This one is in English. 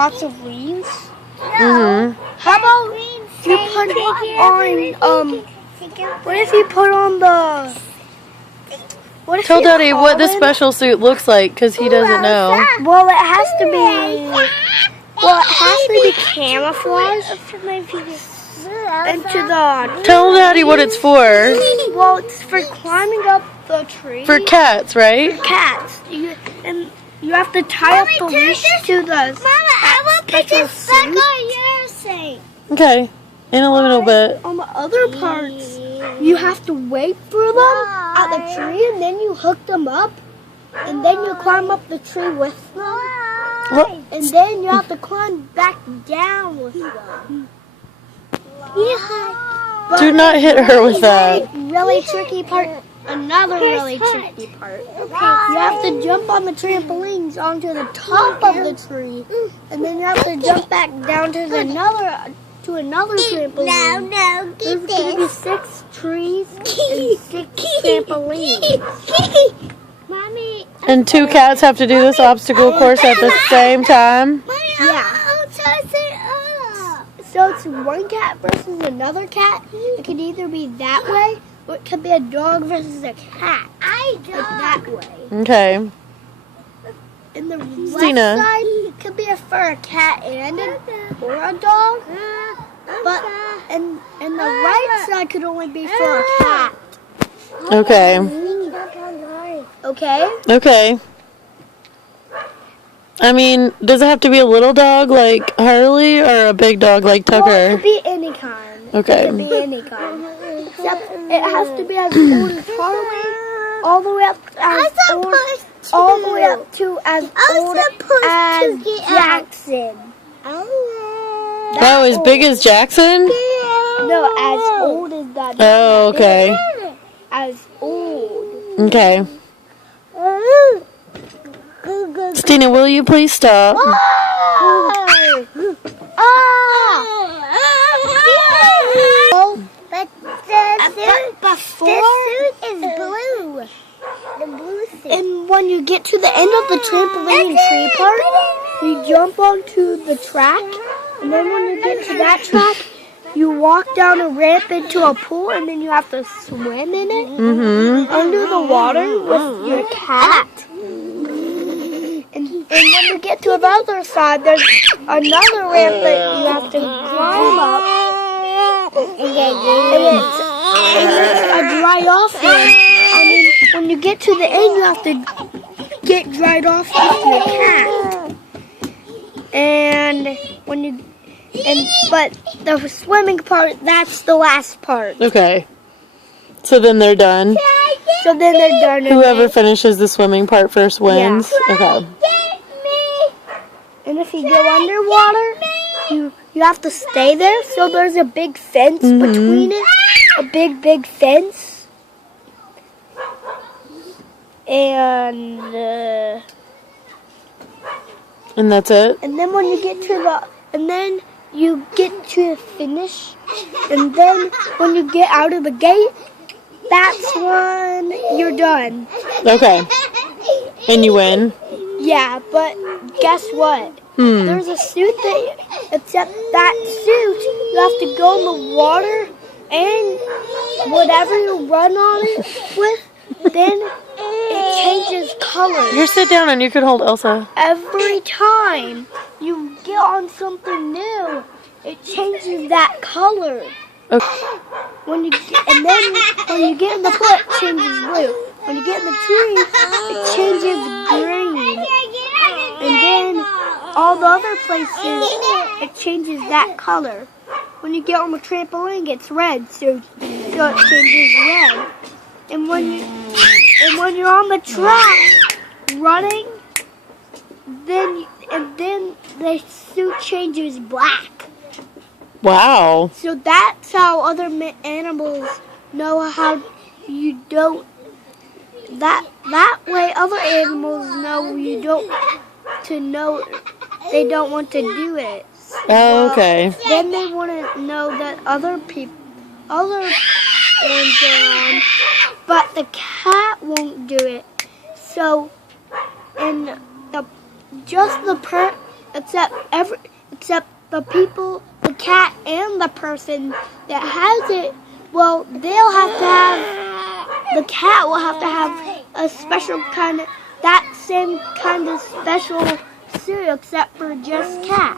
lots of leaves. Mm-hmm. How about you put on what if you put on the Tell Daddy what this special suit looks like, because he doesn't know. Well, it has to be camouflage into the. Tell Daddy what it's for. Well, it's for climbing up the tree. For cats, right? For cats. You have to tie up the leash to the. Mama, I will put this back on your sink. Okay, in a little bit. On the other parts, you have to wait for them at the tree, and then you hook them up, and then you climb up the tree with them, and then you have to climb back down with them. Yeah. Do not hit her with that. Really tricky part. Another really tricky part. You have to jump on the trampolines onto the top of the tree, and then you have to jump back down to another trampoline. No, There's going to be 6 trees and 6 trampolines. Mommy. And 2 cats have to do this obstacle course at the same time. Yeah. So it's one cat versus another cat. It can either be that way, or it could be a dog versus a cat. Like that way. Okay. And the left Stina. side could be for a cat or a dog. But and the right side could only be for a cat. Okay. Okay? Okay. I mean, does it have to be a little dog like Harley or a big dog like Well, it Tucker? could be any kind. Okay. It could be any kind. Except it has to be as old as Harley, all the way up to as old as Jackson. Oh, as big as Jackson? No, as old as that. Oh, okay. As old. Okay. Stina, will you please stop? But the suit is blue. The blue suit. And when you get to the end of the trampoline tree part, you jump onto the track, and then when you get to that track, you walk down a ramp into a pool, and then you have to swim in it under the water with your cat. And when you get to the other side, there's another ramp that you have to climb up, and it's a dry off ramp. And then when you get to the end, you have to get dried off with your cat. But the swimming part, that's the last part. Okay. So then they're done? So then they're done. Whoever finishes the swimming part first wins? Yeah. Okay. And if you go underwater, you have to stay there. So there's a big fence between it. A big fence. And that's it? and then when you get to you get to the finish, and then when you get out of the gate, that's when you're done. Okay. And you win? Yeah, but guess what? There's a suit except that suit, you have to go in the water, and whatever you run on it with, then it changes color. Here, sit down and you can hold Elsa. Every time you get on something new, it changes that color. Okay. When you get in the pool, it changes blue. When you get in the tree, it changes green. And then all the other places, it changes that color. When you get on the trampoline, it's red, so it changes red. And when you're on the track running, then the suit changes black. Wow. So that's how other animals know how you don't. That way, other animals know you don't. They don't want to do it. Oh, okay. Then they want to know that other ones are on, but the cat won't do it. So, and except the people, the cat and the person that has it. Well, they'll have to have, the cat will have to have a special kind of, that same kind of special cereal except for just cat.